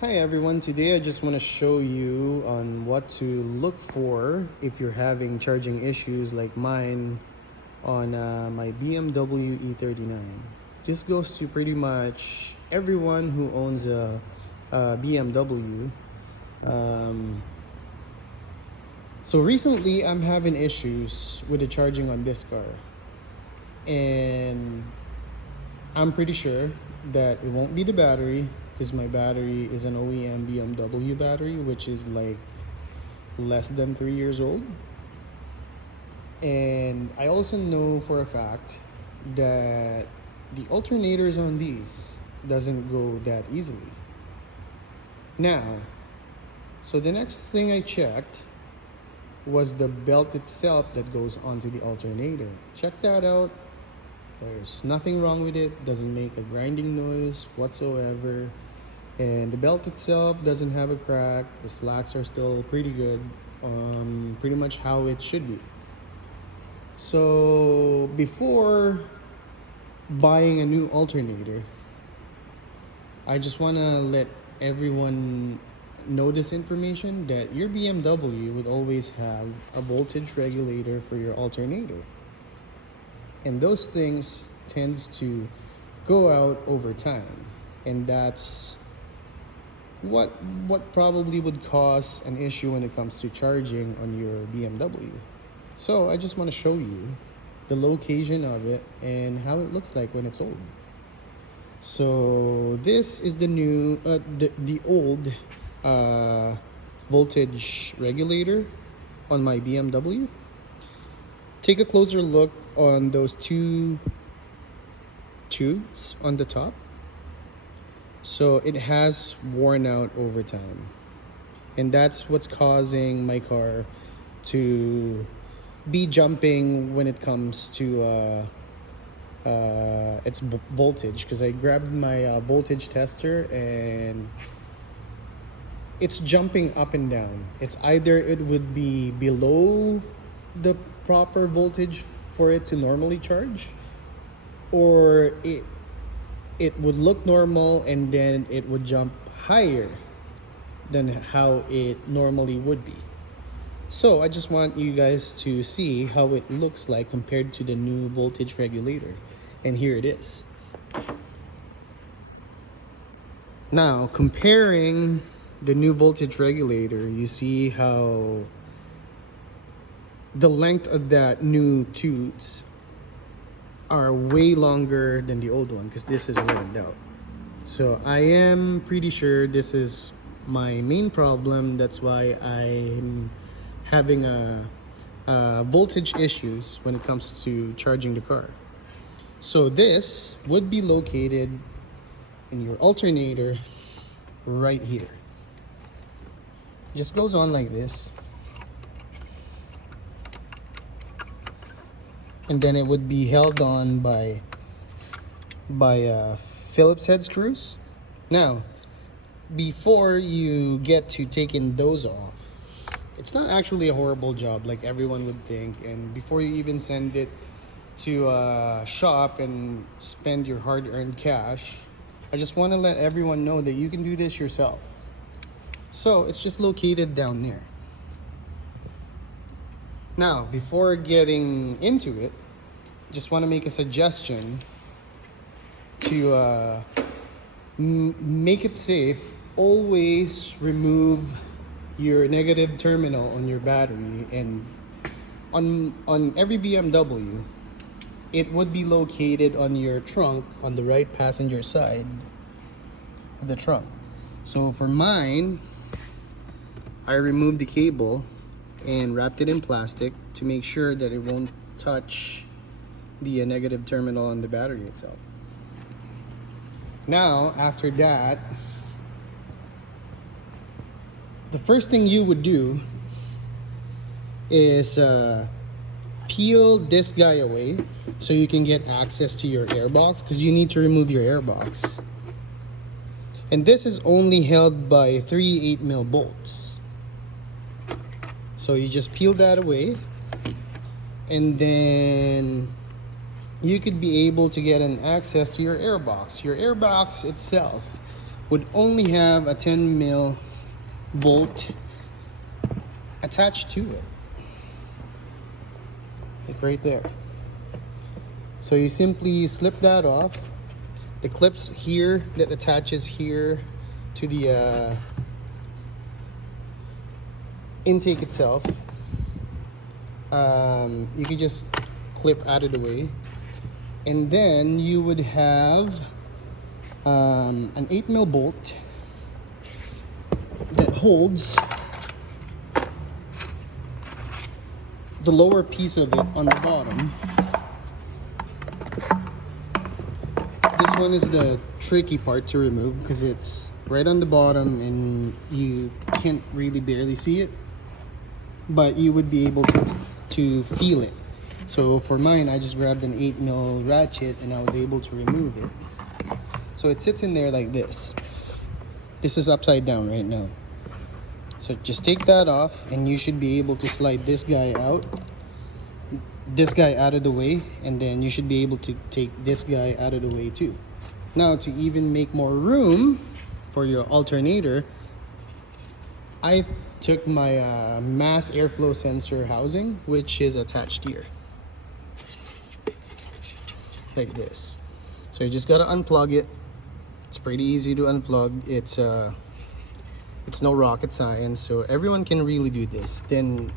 Hi everyone, today I just want to show you on what to look for if you're having charging issues like mine on my BMW E39. This goes to pretty much everyone who owns a BMW. Um, so recently I'm having issues with the charging on this car, and I'm pretty sure that it won't be the battery because my battery is an OEM BMW battery, which is like less than 3 years old. And I also know for a fact that the alternators on these doesn't go that easily. Now, so the next thing I checked was the belt itself that goes onto the alternator. Check that out. There's nothing wrong with it, doesn't make a grinding noise whatsoever. And the belt itself doesn't have a crack. The slats are still pretty good, pretty much how it should be. So before buying a new alternator, I just want to let everyone know this information that your BMW would always have a voltage regulator for your alternator. And those things tends to go out over time. And that's what probably would cause an issue when it comes to charging on your BMW. So I just want to show you the location of it and how it looks like when it's old. So this is the old voltage regulator on my BMW. Take a closer look on those two tubes on the top. So it has worn out over time, and that's what's causing my car to be jumping when it comes to its voltage. Because I grabbed my voltage tester and it's jumping up and down. It's either it would be below the proper voltage for it to normally charge, or it would look normal and then it would jump higher than how it normally would be. So I just want you guys to see how it looks like compared to the new voltage regulator. And here it is. Now, comparing the new voltage regulator, you see how the length of that new tubes are way longer than the old one because this is worn out. So I am pretty sure this is my main problem. That's why I'm having a voltage issues when it comes to charging the car. So this would be located in your alternator right here. Just goes on like this, and then it would be held on by Phillips head screws. Now, before you get to taking those off, it's not actually a horrible job like everyone would think. And before you even send it to a shop and spend your hard-earned cash, I just want to let everyone know that you can do this yourself. So it's just located down there. Now, before getting into it, just want to make a suggestion to make it safe. Always remove your negative terminal on your battery, and on every BMW, it would be located on your trunk on the right passenger side of the trunk. So for mine, I removed the cable and wrapped it in plastic to make sure that it won't touch the negative terminal on the battery itself. Now, after that, the first thing you would do is peel this guy away so you can get access to your airbox, because you need to remove your airbox. And this is only held by 3 8mm bolts. So you just peel that away, and then you could be able to get an access to your airbox. Your airbox itself would only have a 10 mil bolt attached to it, like right there. So you simply slip that off. The clips here that attaches here to the intake itself, you can just clip out of the way, and then you would have an 8 mil bolt that holds the lower piece of it on the bottom. This one is the tricky part to remove because it's right on the bottom and you can't really barely see it, but you would be able to feel it. So for mine, I just grabbed an 8 mil ratchet and I was able to remove it. So it sits in there like this. This is upside down right now. So just take that off and you should be able to slide this guy out of the way, and then you should be able to take this guy out of the way too. Now, to even make more room for your alternator, I took my mass airflow sensor housing, which is attached here like this. So you just got to unplug it. It's pretty easy to unplug. It's no rocket science, so everyone can really do this. Then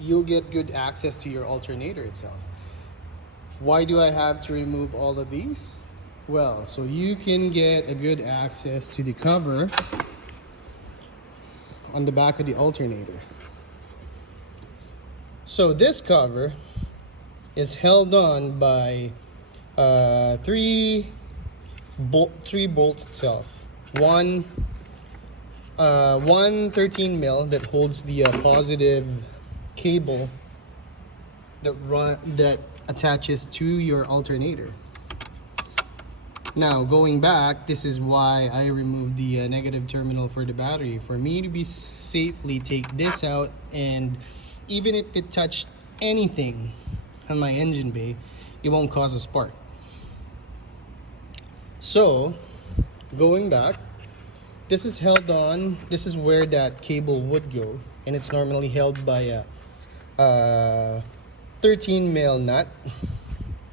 you'll get good access to your alternator itself. Why do I have to remove all of these? Well, so you can get a good access to the cover on the back of the alternator. So this cover is held on by three bolts itself. One 13 mil that holds the positive cable that attaches to your alternator. Now going back, this is why I removed the negative terminal for the battery, for me to be safely take this out, and even if it touched anything on my engine bay, it won't cause a spark. So going back, this is held on, this is where that cable would go, and it's normally held by a 13 mil nut,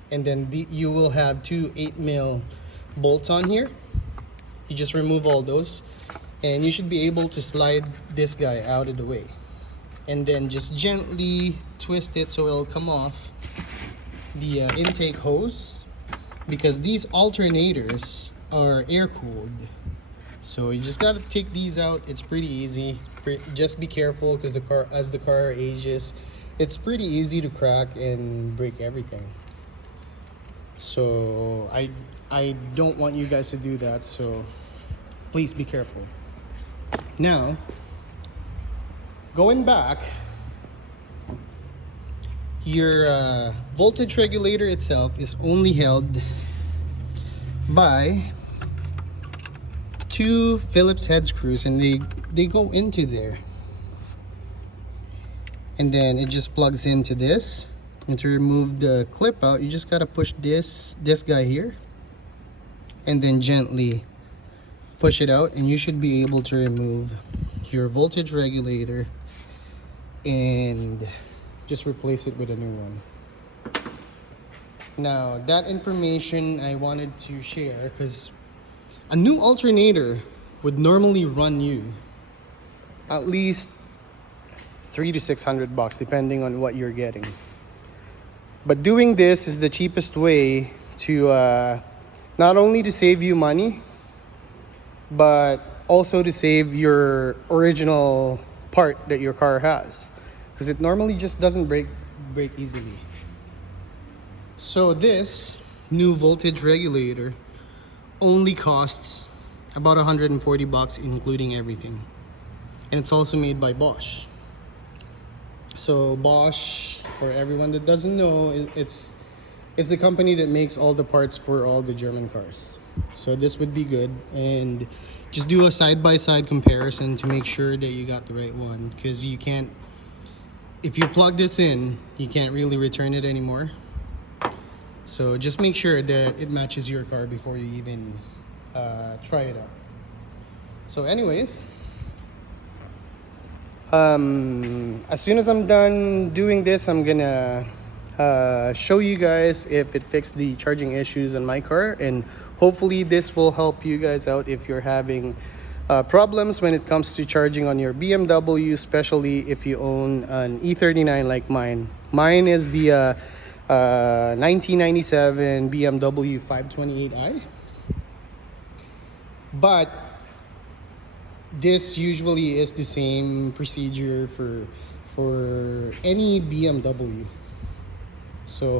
and then you will have two 8 mil bolts on here. You just remove all those and you should be able to slide this guy out of the way, and then just gently twist it so it'll come off the intake hose, because these alternators are air cooled. So you just got to take these out. It's pretty easy. Just be careful, because as the car ages, it's pretty easy to crack and break everything. So I don't want you guys to do that, so please be careful. Now, going back, your voltage regulator itself is only held by two Phillips head screws, and they go into there, and then it just plugs into this. And to remove the clip out, you just gotta push this guy here and then gently push it out, and you should be able to remove your voltage regulator and just replace it with a new one. Now, that information I wanted to share because a new alternator would normally run you at least $300 to $600 depending on what you're getting. But doing this is the cheapest way to not only to save you money, but also to save your original part that your car has, because it normally just doesn't break easily. So this new voltage regulator only costs about $140 including everything, and it's also made by Bosch. So Bosch, for everyone that doesn't know, it's the company that makes all the parts for all the German cars. So this would be good, and just do a side-by-side comparison to make sure that you got the right one, because you can't, if you plug this in, you can't really return it anymore. So just make sure that it matches your car before you even try it out. So anyways, as soon as I'm done doing this, I'm gonna show you guys if it fixed the charging issues in my car, and hopefully this will help you guys out if you're having problems when it comes to charging on your BMW, especially if you own an E39 like mine. Mine is the 1997 BMW 528i, but this usually is the same procedure for any BMW. So